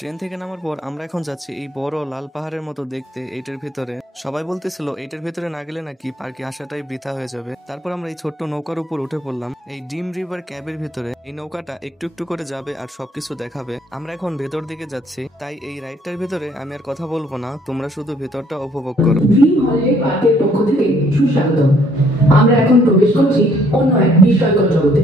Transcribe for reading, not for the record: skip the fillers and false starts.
Train থেকে নামার পর আমরা এখন যাচ্ছি এই বড় লাল পাহাড়ের মতো দেখতে এইটার ভিতরে। সবাই বলতেছিল এইটার ভিতরে না গেলে নাকি পার্কে আসাটাই বৃথা হয়ে যাবে। তারপর আমরা এই ছোট্ট নৌকার উপর উঠে পড়লাম এই ডিম রিভার ক্যাবের ভিতরে। এই নৌকাটা একটু একটু করে যাবে আর সবকিছু দেখাবে। আমরা এখন ভেতর দিকে যাচ্ছি, তাই এই রাইডটার ভিতরে আমি আর কথা বলবো না, তোমরা শুধু ভেতরটা উপভোগ করো। ড্রিম হলিডে পার্কের পক্ষ থেকে সুস্বাগতম। আমরা এখন প্রবেশ করছি অন্য এক বিস্ময়কর জগতে।